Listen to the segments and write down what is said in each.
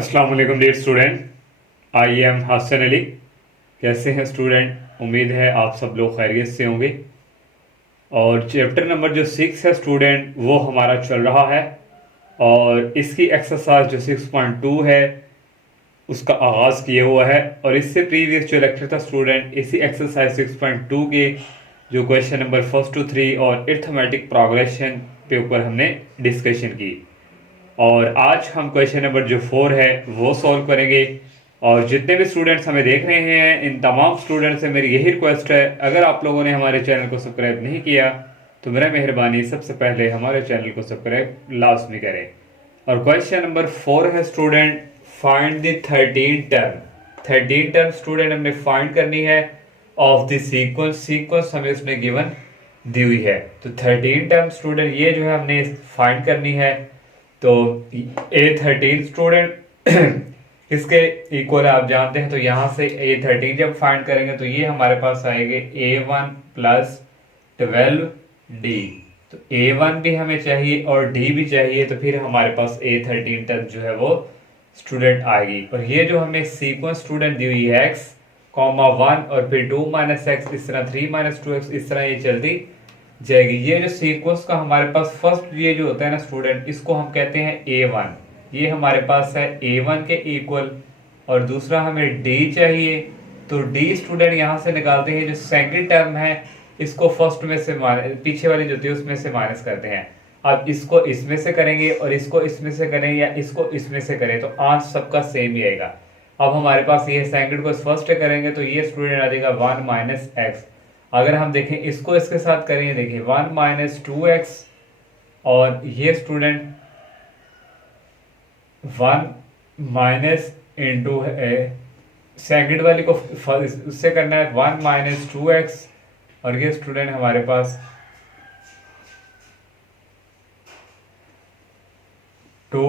अस्सलाम वालेकुम dear student. I am Hasan Ali. कैसे हैं स्टूडेंट? उम्मीद है आप सब लोग खैरियत से होंगे। और चैप्टर नंबर जो 6 है स्टूडेंट, वो हमारा चल रहा है और इसकी एक्सरसाइज जो 6.2 है उसका आगाज़ किया हुआ है। और इससे प्रीवियस जो लेक्चर था स्टूडेंट, इसी एक्सरसाइज 6.2 के जो क्वेश्चन नंबर 1 to 3 और अरिथमेटिक प्रोग्रेशन पे ऊपर हमने डिस्कशन की। और आज हम क्वेश्चन नंबर जो 4 है वो सॉल्व करेंगे। और जितने भी स्टूडेंट्स हमें देख रहे हैं, इन तमाम स्टूडेंट्स से मेरी यही रिक्वेस्ट है, अगर आप लोगों ने हमारे चैनल को सब्सक्राइब नहीं किया तो मेरा मेहरबानी सबसे पहले हमारे चैनल को सब्सक्राइब लाजमी करें। और क्वेश्चन नंबर 4 है student, find the 13 term. 13 term student हमने फाइंड करनी है ऑफ द सीक्वेंस हमें उसने गिवन दी हुई है। तो 13 टर्म स्टूडेंट ये जो है हमने फाइंड करनी है। तो A13 स्टूडेंट इसके इक्वल है, आप जानते हैं। तो यहाँ से A13 जब फाइंड करेंगे तो ये हमारे पास आएंगे A1 प्लस 12D। तो A1 भी हमें चाहिए और D भी चाहिए, तो फिर हमारे पास A13 तक जो है वो स्टूडेंट आएगी। और ये जो हमें सीक्वेंस स्टूडेंट दी हुई है x, 1 और फिर 2 x, इस तरह 3 2x, इस तरह ये चलती जाएगी। ये जो सीक्वेंस का हमारे पास फर्स्ट ये जो होता है ना स्टूडेंट, इसको हम कहते हैं A1। ये हमारे पास है A1 के इक्वल। और दूसरा हमें D चाहिए, तो D स्टूडेंट यहाँ से निकालते हैं। जो सेकंड टर्म है इसको फर्स्ट में से पीछे वाली जो थी उसमें से माइनस करते हैं। अब इसको इसमें से करेंगे और इसको इसमें से करें या इसको इसमें से करें तो आंसर सबका सेम ही आएगा। अब हमारे पास ये सेकंड को फर्स्ट करेंगे तो ये स्टूडेंट आ जाएगा 1 x। अगर हम देखें इसको इसके साथ करेंगे, देखिए 1 2x और ये स्टूडेंट 1 माइनस इंटू सेकेंड वाली को उससे करना है 1 2x। और ये स्टूडेंट हमारे पास 2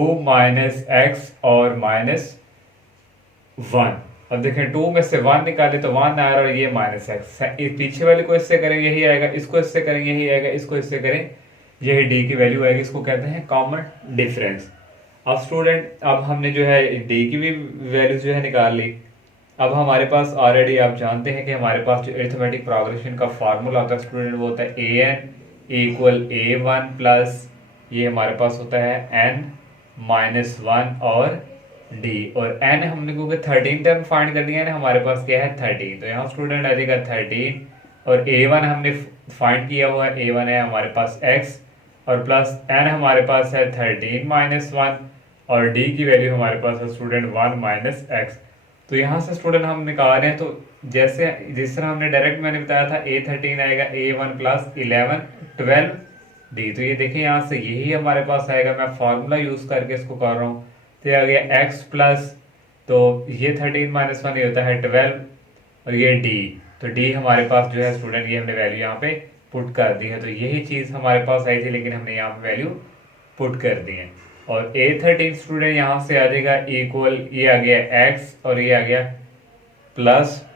x और -1। अब देखें 2 में से 1 निकाले तो 1 आ रहा है और ये -x। पीछे वाले को इससे करेंगे यही आएगा, इसको इससे करेंगे यही आएगा, इसको इससे करें यही d की वैल्यू आएगी। इसको कहते हैं कॉमन डिफरेंस। अब स्टूडेंट अब हमने जो है d की भी वैल्यू जो है निकाल ली। अब हमारे पास ऑलरेडी आप जानते हैं कि हमारे पास जो अरिथमेटिक प्रोग्रेशन का फार्मूला होता है स्टूडेंट, वो होता है an = a1 प्लस ये हमारे पास होता है n-1 और d। और n हमने क्योंकि 13 टर्म फाइंड करनी है ना, हमारे पास क्या है 13, तो यहाँ स्टूडेंट आ जाएगा 13। और a1 हमने फाइंड किया हुआ है, a1 है हमारे पास x और प्लस n हमारे पास है 13 - 1 और d की वैल्यू हमारे पास है स्टूडेंट 1 - x। तो यहाँ से स्टूडेंट हम निकाल रहे हैं, तो जैसे जिस तरह हमने डायरेक्ट मैंने बताया था A13 आएगा A1 प्लस 11 12D। तो ये देखिए यहाँ से यही हमारे पास आएगा। मैं फार्मूला यूज करके इसको कर रहा हूँ, तो ये आ गया x प्लस, तो ये 13 - 1 ये होता है 12 और ये d। तो d हमारे पास जो है स्टूडेंट ये हमने वैल्यू यहाँ पे पुट कर दी है। तो यही चीज़ हमारे पास आई थी लेकिन हमने यहाँ पे वैल्यू पुट कर दी है। और A13 स्टूडेंट यहाँ से आ जाएगा इक्वल, ये आ गया x और ये आ गया प्लस।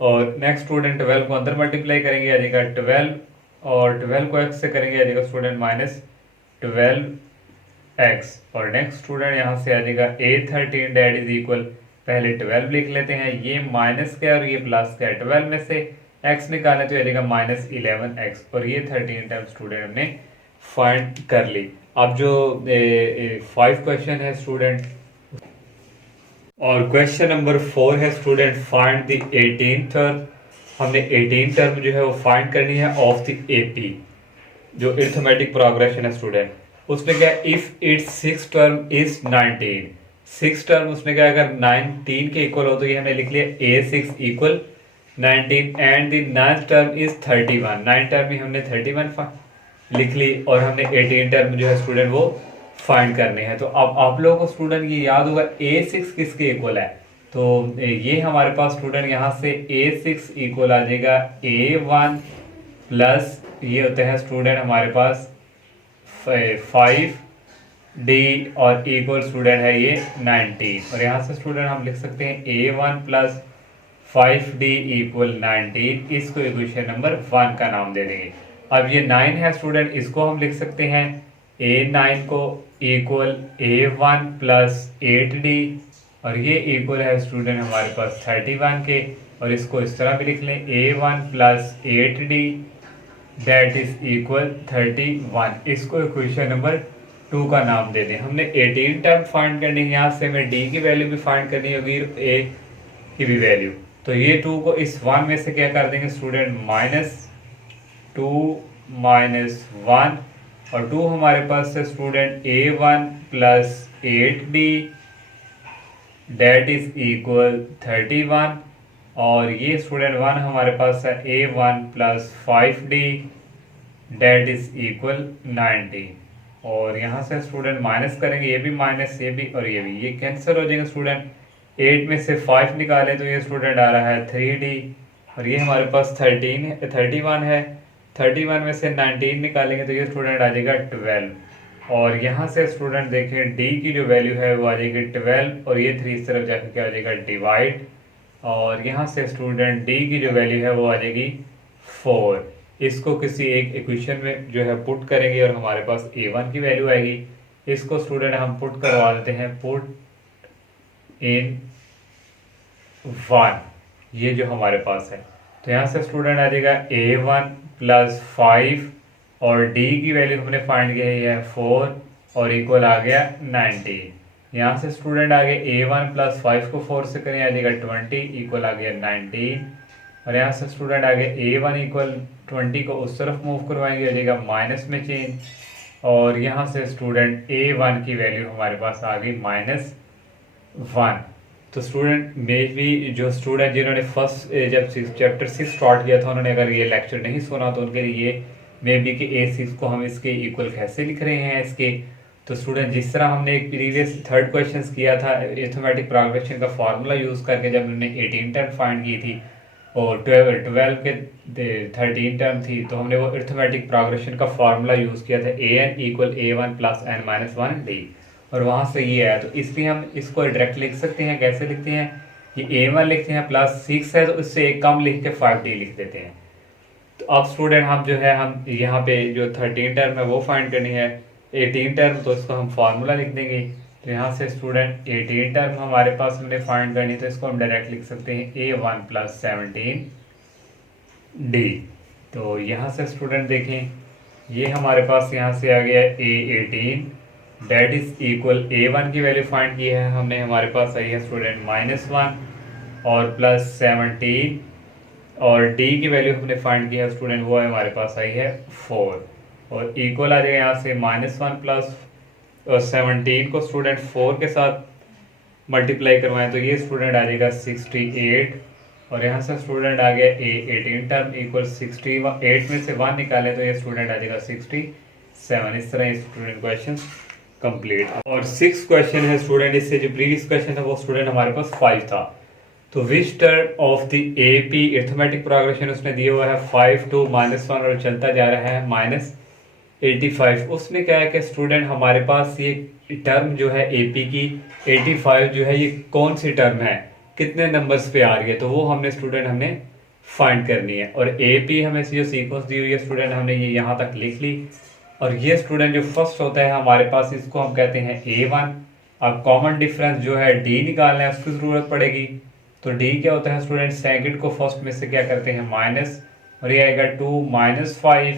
और नेक्स्ट स्टूडेंट 12 को अंदर मल्टीप्लाई करेंगे आ जाएगा 12 और 12 को x से करेंगे आ जाएगा स्टूडेंट -12x। और नेक्स्ट स्टूडेंट यहाँ से आ जाएगा A13 डेट इज इक्वल, पहले 12 लिख लेते हैं, ये माइनस का और ये प्लस का है। 12 में से x निकालें तो आ जाएगा -11x। और ये 13 टाइम स्टूडेंट हमने फाइंड कर ली। अब जो 5 क्वेश्चन है स्टूडेंट, और क्वेश्चन नंबर 4 है student, find the 18th term. हमने 18 टर्म जो है वो फाइंड करनी है ऑफ द AP, जो अरिथमेटिक प्रोग्रेशन है स्टूडेंट। उसने क्या, if it's 6 term is 19, 6 term उसने क्या अगर 19 के इक्वल हो तो ये हमने लिख लिया A6 = 19 and the 9th term is 31। 9 term ही हमने 31 लिख ली और हमने 18 टर्म जो है स्टूडेंट वो फाइंड करने हैं। तो अब आप लोगों को स्टूडेंट ये याद होगा A6 किसके इक्वल है। तो ये हमारे पास स्टूडेंट यहाँ से A6 इक्वल आ जाएगा A1 प्लस ये होता है स्टूडेंट हमारे पास 5D और इक्वल स्टूडेंट है ये 19। और यहाँ से स्टूडेंट हम लिख सकते हैं A1 प्लस 5D = 19। इसको इक्वेशन नंबर 1 का नाम दे देंगे। अब ये 9 है स्टूडेंट, इसको हम लिख सकते हैं A9 को इक्वल A1 प्लस 8D, और ये इक्वल है स्टूडेंट हमारे पास 31 के, और इसको इस तरह भी लिख लें A1 plus 8D that is equal 31। इसको इक्वेशन नंबर 2 का नाम दे दें। हमने 18 टर्म फाइंड करनी है, यहाँ से हमें D की वैल्यू भी फाइंड करनी होगी, A की भी वैल्यू। तो ये 2 को इस 1 में से क्या कर देंगे स्टूडेंट, -2 -1, और 2 हमारे पास है student A1 plus 8D that is equal 31, और ये स्टूडेंट 1 हमारे पास है A1 plus 5D date is equal 90, और यहाँ से स्टूडेंट माइनस करेंगे, ये भी माइनस, ये भी और ये कैंसिल हो जाएंगे स्टूडेंट। 8 में से 5 निकालें तो ये स्टूडेंट आ रहा है 3D, और ये हमारे पास 31 है। 31 में से 19 निकालेंगे तो ये स्टूडेंट आ जाएगा 12, और यहाँ से स्टूडेंट देखें D की जो वैल्यू है वो आ जाएगी 12, और ये 3 इस तरफ जाकर क्या आ जाएगा डिवाइड, और यहाँ से स्टूडेंट D की जो वैल्यू है वो आ जाएगी 4। इसको किसी एक इक्वेशन में जो है पुट करेंगे और हमारे पास A1 की वैल्यू आएगी। इसको स्टूडेंट हम पुट करवा देते हैं, पुट इन 1, ये जो हमारे पास है। तो यहाँ से स्टूडेंट आ जाएगा A1 प्लस 5, और D की वैल्यू हमने फाइंड की है 4, और इक्वल आ गया 90। यहाँ से स्टूडेंट आ गया A1 प्लस 5 को 4 से करें आ जाएगा 20, इक्वल आ गया 19, और यहाँ से स्टूडेंट आ गया A1 इक्वल 20 को उस तरफ मूव करवाएंगे, आ जाएगा माइनस में चेंज, और यहाँ से स्टूडेंट A1 की वैल्यू हमारे पास आ गई -1। तो स्टूडेंट मे बी जो स्टूडेंट जिन्होंने फर्स्ट जब चैप्टर 6 स्टार्ट किया था उन्होंने अगर ये लेक्चर नहीं सुना तो उनके लिए मे बी कि A6 को हम इसके इक्वल कैसे लिख रहे हैं इसके। तो स्टूडेंट जिस तरह हमने एक प्रीवियस थर्ड क्वेश्चन किया था अरिथमेटिक प्रोग्रेशन का फार्मूला यूज़ करके, जब हमने 18 टर्म फाइंड की थी और 12 के 13 टर्म थी, तो हमने वो अरिथमेटिक प्रोग्रेशन का फार्मूला यूज़ किया था an equal A1 plus n-1D, और वहाँ से ये आया। तो इसलिए हम इसको डायरेक्ट लिख सकते हैं। कैसे लिखते हैं, ये A1 लिखते हैं, प्लस 6 है तो इससे एक कम लिख के 5D लिख देते हैं। तो अब स्टूडेंट हम जो है हम यहाँ पे जो 13 टर्म है वो फाइंड करनी है, 18 टर्म, तो इसको हम फार्मूला लिख देंगे। तो यहाँ से स्टूडेंट 18 टर्म हमारे पास हमने फाइंड करनी, तो इसको हम डायरेक्ट लिख सकते हैं A1 प्लस 17D। तो यहाँ से स्टूडेंट देखें ये हमारे पास यहाँ से आ गया A18 date is equal A1 की वैल्यू फाइंड की है हमने, हमारे पास आई है स्टूडेंट -1 और प्लस 17, और D की वैल्यू हमने फाइंड की है स्टूडेंट वो है हमारे पास आई है 4, और इक्वल आ जाएगा यहाँ से -1 प्लस 17 को स्टूडेंट 4 के साथ मल्टीप्लाई करवाएं तो ये स्टूडेंट आ जाएगा 68, और यहाँ से स्टूडेंट आ गया A18 टर्म इक्वल 68 में से 1 निकालें तो ये स्टूडेंट आ जाएगा 67। इस तरह स्टूडेंट क्वेश्चन कंप्लीट। और 6 क्वेश्चन है स्टूडेंट, इससे जो प्रीवियस क्वेश्चन था वो स्टूडेंट हमारे पास 5 था। तो which term of the AP arithmetic progression उसने दिया हुआ है 5 to -1 और चलता जा रहा है -85। उसमें क्या है कि स्टूडेंट हमारे पास ये टर्म जो है AP की 85 जो है ये कौन सी टर्म है, कितने नंबर्स पे आ रही है, तो वो हमने स्टूडेंट हमने फाइंड करनी है। और AP हमें जो सीक्वेंस दी हुई है स्टूडेंट हमने ये यहाँ तक लिख ली, और ये स्टूडेंट जो फर्स्ट होता है हमारे पास इसको हम कहते हैं A1। अब कॉमन डिफरेंस जो है D निकालना है उसकी ज़रूरत पड़ेगी, तो D क्या होता है स्टूडेंट सेकंड को फर्स्ट में से क्या करते हैं माइनस, और ये आएगा 2 -5,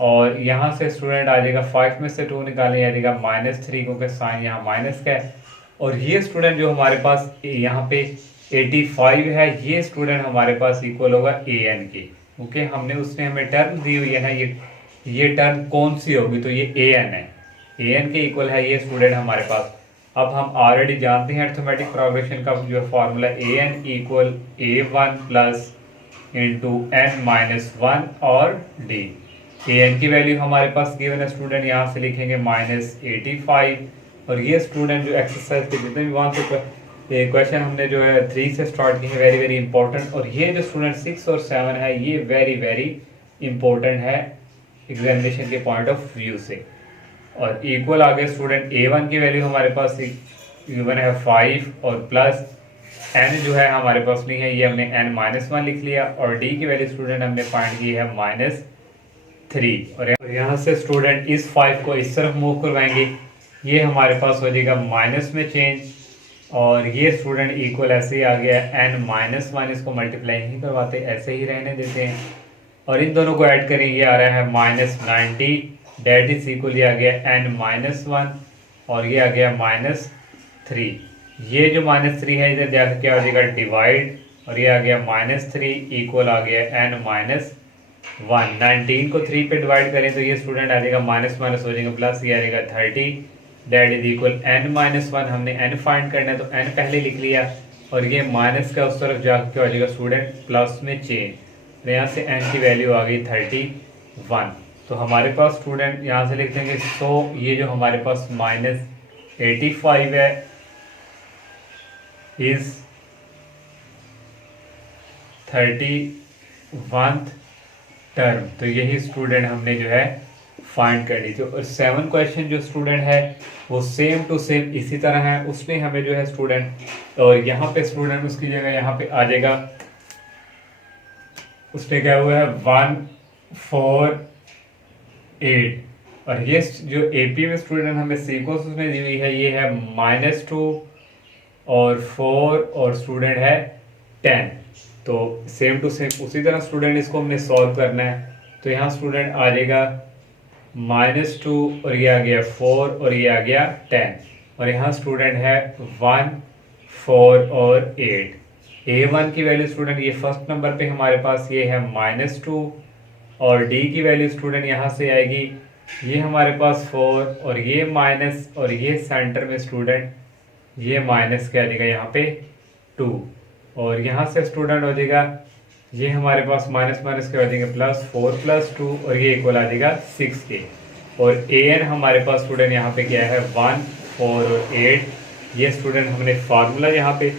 और यहाँ से स्टूडेंट आ जाएगा 5 में से 2 निकालें आ जाएगा -3 क्योंकि साइन यहाँ माइनस का है। और ये स्टूडेंट जो हमारे पास यहाँ पे 85 है ये स्टूडेंट हमारे पास इक्वल होगा AN के, क्योंकि हमने उसने हमें टर्म दी हुई है ना, ये टर्म कौन सी होगी, तो ये AN है, AN के इक्वल है ये स्टूडेंट हमारे पास। अब हम ऑलरेडी जानते हैं अरिथमेटिक प्रोग्रेशन का जो formula AN equal A1 plus into n-1 और D। AN की वैल्यू हमारे पास गिवन है स्टूडेंट, यहाँ से लिखेंगे -85, और ये स्टूडेंट जो एक्सरसाइज के जितने भी वहाँ से क्वेश्चन हमने जो है 3 से स्टार्ट किए हैं वेरी वेरी इंपॉर्टेंट, और ये जो स्टूडेंट 6 और 7 है ये वेरी वेरी इंपॉर्टेंट है एग्जामिनेशन के पॉइंट ऑफ व्यू से। और इक्वल आगे स्टूडेंट A1 की वैल्यू हमारे पास गिवन है 5 और प्लस n जो है हमारे पास नहीं है, ये हमने n-1 लिख लिया, और D की वैल्यू स्टूडेंट हमने फाइंड की है 3। और यहाँ से स्टूडेंट इस 5 को इस तरफ मूव करवाएंगे, ये हमारे पास हो जाएगा माइनस में चेंज, और ये स्टूडेंट इक्वल ऐसे ही आ गया n-1, इसको मल्टीप्लाई नहीं करवाते, ऐसे ही रहने देते हैं। और इन दोनों को ऐड करें, ये आ रहा है -90, डेट इज इक्वल, ये आ गया n-1 और ये आ गया -3। ये जो -3 है इधर जाकर क्या हो जाएगा डिवाइड, और ये आ गया -3 इक्वल आ गया n-1। 19 को 3 पे डिवाइड करें तो ये स्टूडेंट आ जाएगा माइनस माइनस हो जाएगा प्लस, ये आ जाएगा 30, दैट इज इक्वल n-1। हमने n फाइंड करना है तो n पहले लिख लिया, और ये माइनस का उस तरफ जाकर क्या हो जाएगा स्टूडेंट प्लस में चेंज, तो यहाँ से n की वैल्यू आ गई 31। तो हमारे पास स्टूडेंट यहाँ से लिख देंगे, सो ये जो हमारे पास -85 है इज 31th टर्म। तो यही स्टूडेंट हमने जो है फाइंड कर ली थी। और 7 क्वेश्चन जो स्टूडेंट है वो सेम टू सेम इसी तरह है, उसमें हमें जो है स्टूडेंट, और यहाँ पे स्टूडेंट उसकी जगह यहाँ पे आ जाएगा, उसमें क्या हुआ है 148। और ये जो एपी में स्टूडेंट हमें सीक्वेंस उसमें दी हुई है, ये है -2 और 4 और स्टूडेंट है 10। तो सेम टू सेम उसी तरह स्टूडेंट इसको हमने सॉल्व करना है। तो यहाँ स्टूडेंट आ जाएगा -2 और ये आ गया 4 और ये आ गया 10, और यहाँ स्टूडेंट है 1, 4 और 8। A1 की वैल्यू स्टूडेंट ये फर्स्ट नंबर पे हमारे पास ये है -2, और D की वैल्यू स्टूडेंट यहाँ से आएगी, ये हमारे पास 4 और ये माइनस, और ये सेंटर में स्टूडेंट ये माइनस क्या आ जाएगा यहाँ पे 2, और यहाँ से स्टूडेंट हो जाएगा ये हमारे पास माइनस माइनस क्या हो जाएगा प्लस, 4 + 2 और ये इक्वल आ जाएगा 6 के। और an हमारे पास स्टूडेंट यहाँ पे क्या है 1, 4 और 8। ये स्टूडेंट हमने फार्मूला यहाँ पे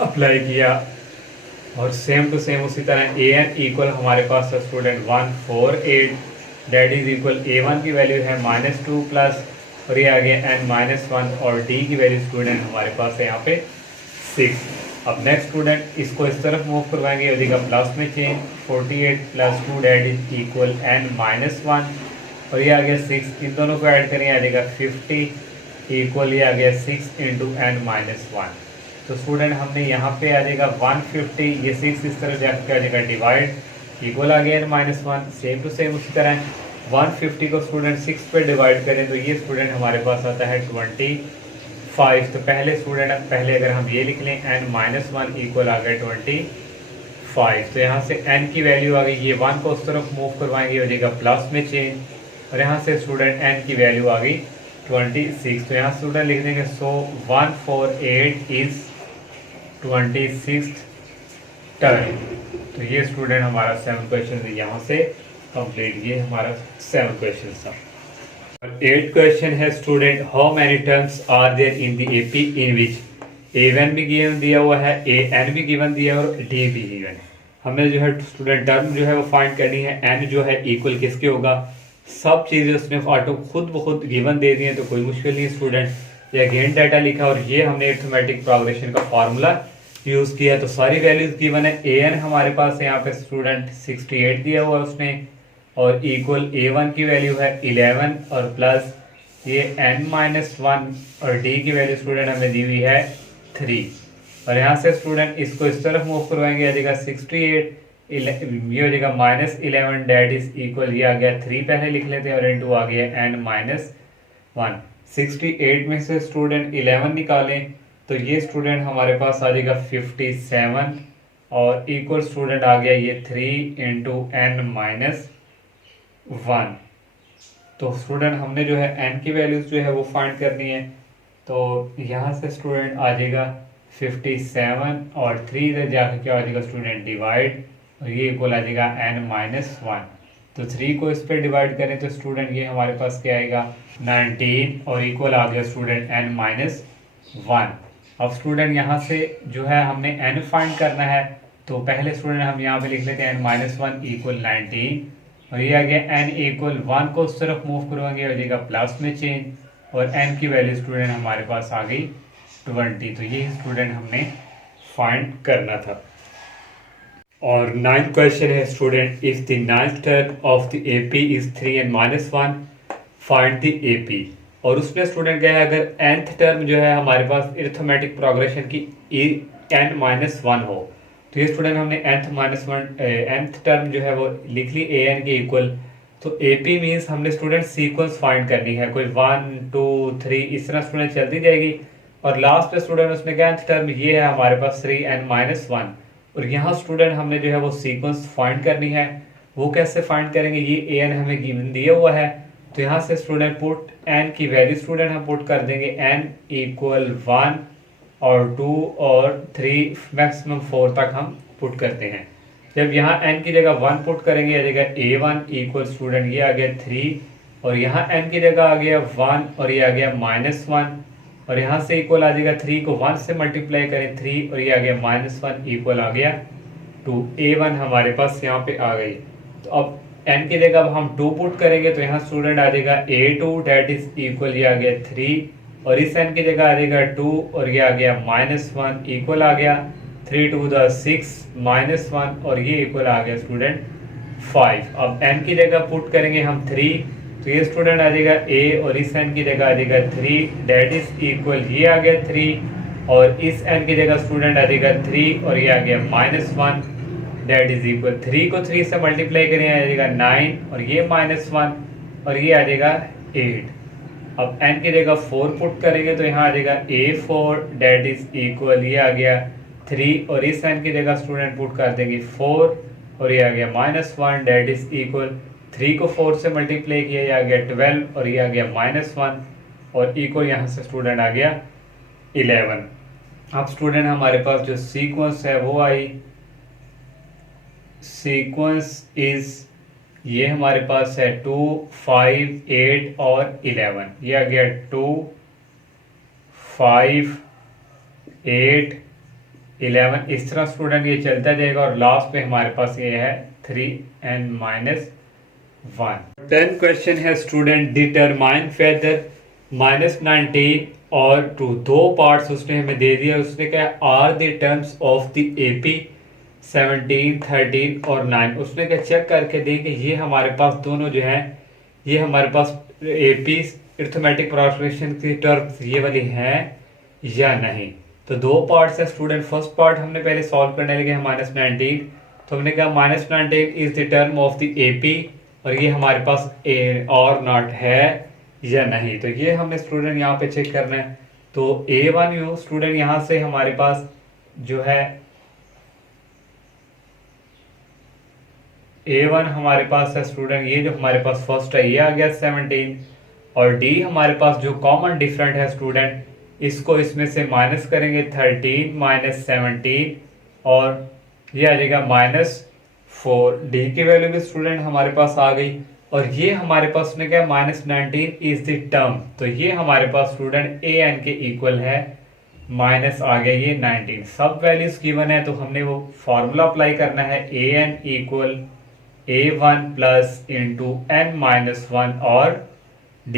अप्लाई किया, और सेम टू सेम उसी तरह an इक्वल हमारे पास है student 1, 4, 8, date is equal a1 की वैल्यू है -2 प्लस, और ये आ गया n-1, और d की वैल्यू स्टूडेंट हमारे पास है यहाँ पे 6। अब नेक्स्ट स्टूडेंट इसको इस तरफ मूव करवाएंगे, हो जाएगा प्लस में change, 48 + 2 date is equal n-1, और ये आ गया 6। इन दोनों को ऐड करें, आ जाएगा 50 इक्वल, ये आ गया 6 × n-1। तो स्टूडेंट हमने यहाँ पे आ जाएगा 150, ये 6 इस तरफ जाकर आ जाएगा डिवाइड, इक्वल आ गया n-1। सेम टू सेम उसी तरह 150 को स्टूडेंट 6 पे डिवाइड करें तो ये स्टूडेंट हमारे पास आता है 25। तो पहले स्टूडेंट अगर हम ये लिख लें n-1 इक्वल आ गया 25। तो यहाँ से n की वैल्यू आ गई, ये 1 को उस तरफ मूव करवाएंगे, हो जाएगा प्लस में चेंज, और यहाँ से स्टूडेंट n की वैल्यू आ गई 26। तो यहाँ स्टूडेंट लिख देंगे, सो 148 इज 26th टर्म। तो ये स्टूडेंट हमारा 7 क्वेश्चन यहाँ से कंप्लीट, ये हमारा 7 क्वेश्चन था। 8 क्वेश्चन है student, how many terms are there in the AP in which A1 भी गिवन दिया हुआ है, AN भी गिवन दिया और D भी गिवन है। हमें जो है स्टूडेंट टर्म जो है वो फाइंड करनी है, N जो है इक्वल किसके होगा, सब चीज़ें उसने ऑटो खुद ब खुद गिवन दे दी हैं, तो कोई मुश्किल नहीं स्टूडेंट। ये अगेन डाटा लिखा और ये हमने अरिथमेटिक प्रोग्रेशन का फार्मूला यूज़ किया, तो सारी वैल्यूज गिवन है। AN हमारे पास है यहाँ पे स्टूडेंट 68 दिया हुआ है उसने, और इक्वल A1 की वैल्यू है 11 और प्लस ये n-1, और D की वैल्यू स्टूडेंट हमें दी हुई है 3। और यहाँ से स्टूडेंट इसको इस तरफ मूव करवाएंगे, आ जाएगा 68, ये हो जाएगा -11 डेट इज इक्वल, ये आ गया 3 पहले लिख लेते हैं, और इनटू आ गया n-1। 68 में से स्टूडेंट 11 निकालें तो ये स्टूडेंट हमारे पास आ जाएगा 57, और इक्वल स्टूडेंट आ गया ये 3 × n-1। तो स्टूडेंट हमने जो है n की वैल्यूज जो है वो फाइंड करनी है। तो यहाँ से स्टूडेंट आ जाएगा 57 और 3 इधर जाकर क्या हो जाएगा स्टूडेंट डिवाइड, और ये इक्वल आ जाएगा n-1। तो 3 को इस पर डिवाइड करें तो स्टूडेंट ये हमारे पास क्या आएगा 19, और इक्वल आ गया स्टूडेंट n-1। अब स्टूडेंट यहाँ से जो है हमने n फाइंड करना है, तो पहले स्टूडेंट हम यहाँ पे लिख लेते हैं n-1 इक्वल 19, और ये आ गया n इक्वल 1 को उस तरफ मूव करवाएंगे, हो जाएगा प्लस में चेंज, और n की वैल्यू स्टूडेंट हमारे पास आ गई 20। तो ये स्टूडेंट हमने फाइंड करना था। और 9th क्वेश्चन है student, if the 9th term of the AP is 3n-1, find the AP. और उसमें स्टूडेंट क्या है, अगर nth टर्म जो है हमारे पास अरिथमेटिक प्रोग्रेशन की n-1 हो, तो ये स्टूडेंट हमने nth टर्म जो है वो लिख ली an के इक्वल। तो एपी मीन्स हमने स्टूडेंट सीक्वेंस फाइंड करनी है, कोई 1 2 3 इस तरह स्टूडेंट चलती जाएगी। और लास्ट स्टूडेंट उसमें क्या nth टर्म ये है हमारे पास 3n-1। और यहाँ स्टूडेंट हमने जो है वो सीक्वेंस फाइंड करनी है। वो कैसे फाइंड करेंगे, ये an हमें गिवन दिया हुआ है, तो यहाँ से स्टूडेंट पुट n की वैल्यू स्टूडेंट हम पुट कर देंगे n इक्वल 1 और 2 और 3 मैक्सिमम 4 तक हम पुट करते हैं। जब यहाँ n की जगह 1 पुट करेंगे आ जाएगा a1 इक्वल स्टूडेंट ये आ गया 3, और यहाँ n की जगह आ गया 1 और ये आ गया -1, और यहाँ से इक्वल आ जाएगा 3 को 1 से मल्टीप्लाई करें 3 और ये आ गया -1 इक्वल आ गया 2। a1 हमारे पास यहाँ पे आ गई। तो अब n की जगह अब हम 2 पुट करेंगे तो यहाँ स्टूडेंट आ जाएगा a2 डेट इज इक्वल ये आ गया 3, और इस n की जगह आ जाएगा 2 और ये आ गया -1 इक्वल आ गया 3 2 6 -1 और ये इक्वल आ गया स्टूडेंट 5। अब n की जगह पुट करेंगे हम 3, तो ये स्टूडेंट आ जाएगा a और इस n की जगह आ जाएगा 3 डेट इज इक्वल ये आ गया 3, और इस n की जगह स्टूडेंट आ जाएगा 3 और ये आ गया -1 डेट इज इक्वल 3 को 3 से मल्टीप्लाई करें आ जाएगा 9 और ये -1 और ये आ जाएगा 8। अब n की जगह 4 पुट करेंगे तो यहाँ आ जाएगा a4 डेट इज इक्वल ये आ गया 3, और इस n की जगह स्टूडेंट पुट कर देंगे 4 और ये आ गया -1 डेट इज इक्वल 3 को 4 से मल्टीप्लाई किया ये आ गया 12 और ये आ गया -1 और इक्वल यहाँ से स्टूडेंट आ गया 11। अब स्टूडेंट हमारे पास जो सीक्वेंस है वो आई, सीक्वेंस इज ये हमारे पास है 2 5 8 और 11। ये आ गया 2 5 8 11, इस तरह स्टूडेंट ये चलता जाएगा और लास्ट पे हमारे पास ये है 3n-1। 10 क्वेश्चन है स्टूडेंट, डिटरमाइन वेदर -19 और 2 दो पार्ट्स उसने हमें दे दिया। उसने क्या are the terms of the AP 17 13 और 9। उसने क्या चेक करके दें कि ये हमारे पास दोनों जो है ये हमारे पास एपी अरिथमेटिक प्रोग्रेशन की टर्म्स ये वाली हैं या नहीं। तो दो पार्ट्स है स्टूडेंट। फर्स्ट पार्ट हमने पहले सॉल्व करने लगे -19, तो हमने कहा -19 is the term of the AP और ये हमारे पास ए और नॉट है या नहीं। तो ये हमें स्टूडेंट यहाँ पे चेक करना है। तो a1 यू स्टूडेंट यहाँ से हमारे पास जो है a1 हमारे पास है स्टूडेंट, ये जो हमारे पास फर्स्ट है ये आ गया 17, और d हमारे पास जो कॉमन डिफरेंट है स्टूडेंट इसको इसमें से माइनस करेंगे 13 - 17 और ये आ जाएगा -4। डी की वैल्यू भी स्टूडेंट हमारे पास आ गई, और ये हमारे पास में क्या -19 इज द टर्म, तो ये हमारे पास स्टूडेंट an के इक्वल है माइनस आ गया ये 19। सब वैल्यूज गिवन है तो हमने वो फॉर्मूला अप्लाई करना है an equal a1 plus into n-1 और d।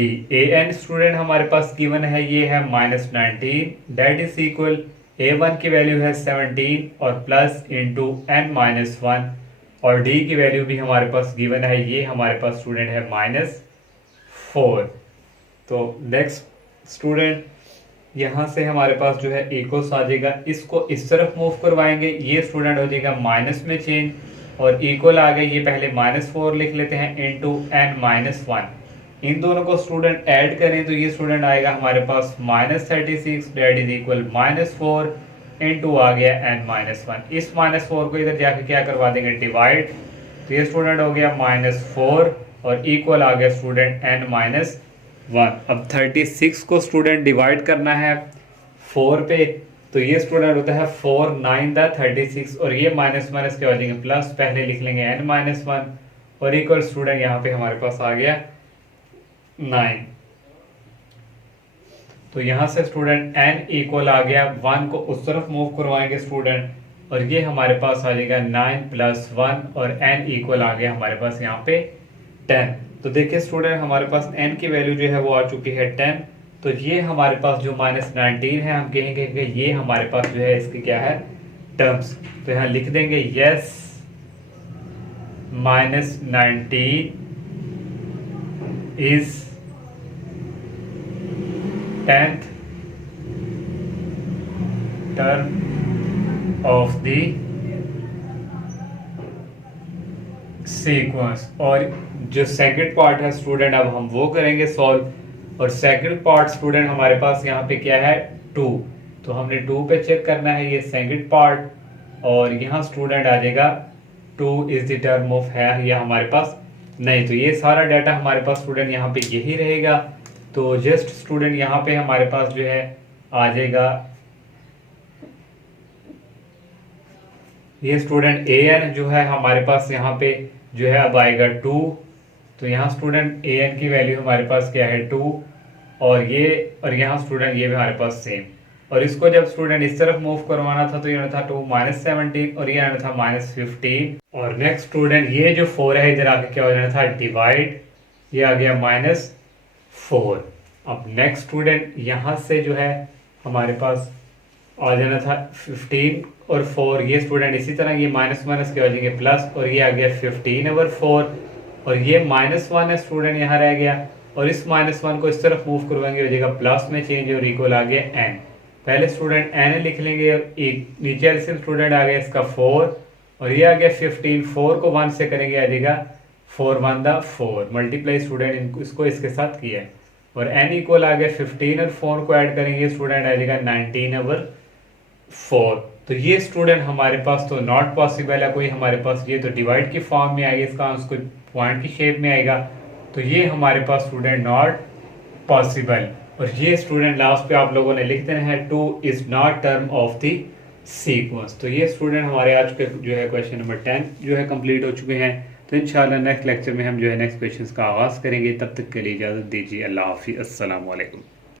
an स्टूडेंट हमारे पास गिवन है ये है -19 डेट इज इक्वल a1 की वैल्यू है 17 और प्लस इंटू n-1 और d की वैल्यू भी हमारे पास गिवन है ये हमारे पास स्टूडेंट है -4। तो नेक्स्ट स्टूडेंट यहाँ से हमारे पास जो है इक्वल्स आ जाएगा, इसको इस तरफ मूव करवाएंगे ये स्टूडेंट हो जाएगा माइनस में चेंज, और इक्वल आ गए ये पहले -4 लिख लेते हैं इंटू n-1। इन दोनों को स्टूडेंट ऐड करें तो ये स्टूडेंट आएगा हमारे पास -36 डेट इज इक्वल -4 इंटू आ गया n-1। इस -4 को इधर जाके क्या करवा देंगे डिवाइड, तो ये स्टूडेंट हो गया -4 और इक्वल आ गया स्टूडेंट n-1। अब 36 को स्टूडेंट डिवाइड करना है 4 पे, तो ये स्टूडेंट होता है 4 9 36 और ये माइनस माइनस क्या हो जाएंगे प्लस, पहले लिख लेंगे n-1 और इक्वल स्टूडेंट यहाँ पे हमारे पास आ गया 9। तो यहाँ से स्टूडेंट n इक्वल आ गया 1 को उस तरफ मूव करवाएंगे स्टूडेंट, और ये हमारे पास आ जाएगा 9 + 1 और n इक्वल आ गया हमारे पास यहाँ पे 10। तो देखिए स्टूडेंट हमारे पास n की वैल्यू जो है वो आ चुकी है 10। तो ये हमारे पास जो -19 है हम कहेंगे कि ये हमारे पास जो है इसकी क्या है टर्म्स। तो यहाँ लिख देंगे yes -19 is 10th term of the sequence. और जो सेकंड पार्ट है स्टूडेंट अब हम वो करेंगे सॉल्व। और सेकंड पार्ट स्टूडेंट हमारे पास यहाँ पे क्या है 2, तो हमने 2 पे चेक करना है ये सेकंड पार्ट। और यहाँ स्टूडेंट आ जाएगा 2 इज द टर्म ऑफ है ये हमारे पास नहीं, तो ये सारा डाटा हमारे पास स्टूडेंट यहाँ पे यही रहेगा। तो जस्ट स्टूडेंट यहाँ पे हमारे पास जो है आ जाएगा ये स्टूडेंट an जो है हमारे पास यहाँ पे जो है अब आएगा 2। तो यहाँ स्टूडेंट an की वैल्यू हमारे पास क्या है 2, और यहाँ स्टूडेंट ये भी हमारे पास सेम। और इसको जब स्टूडेंट इस तरफ मूव करवाना था तो ये था 2 -17 और ये आना था -15। और नेक्स्ट स्टूडेंट ये जो 4 है इधर आके क्या हो जाना था डिवाइड, ये आ गया -4। अब नेक्स्ट स्टूडेंट यहाँ से जो है हमारे पास आ जाना था 15 और 4, ये स्टूडेंट इसी तरह ये माइनस माइनस के हो जाएंगे प्लस, और ये आ गया 15/4। और ये -1 है स्टूडेंट यहाँ रह गया, और इस -1 को इस तरफ मूव करवाएंगे हो जाएगा प्लस में चेंज, और इक्वल आ गया n। पहले स्टूडेंट n लिख लेंगे, और एक नीचे एलसीएम स्टूडेंट आ गया इसका 4, और ये आ गया 15। 4 को 1 से करेंगे आ जाएगा 4 1 दा 4 मल्टीप्लाई स्टूडेंट इसको इसके साथ किया है, और n इक्वल आ गया 15 और 4 को ऐड करेंगे स्टूडेंट आ जाएगा 19/4। तो ये स्टूडेंट हमारे पास तो नॉट पॉसिबल है कोई हमारे पास, ये तो डिवाइड की फॉर्म में आएगा, इसका उसको पॉइंट की शेप में आएगा, तो ये हमारे पास स्टूडेंट नॉट पॉसिबल। और ये स्टूडेंट लास्ट पे आप लोगों ने लिख देना है 2 is not term of the sequence. तो ये स्टूडेंट हमारे आज के जो है क्वेश्चन नंबर 10 जो है कंप्लीट हो चुके हैं। तो इंशाल्लाह नेक्स्ट लेक्चर में हम जो है नेक्स्ट क्वेश्चन का आगाज़ करेंगे। तब तक के लिए इजाज़त दीजिए। अल्लाह हाफिज़, अस्सलाम वालेकुम।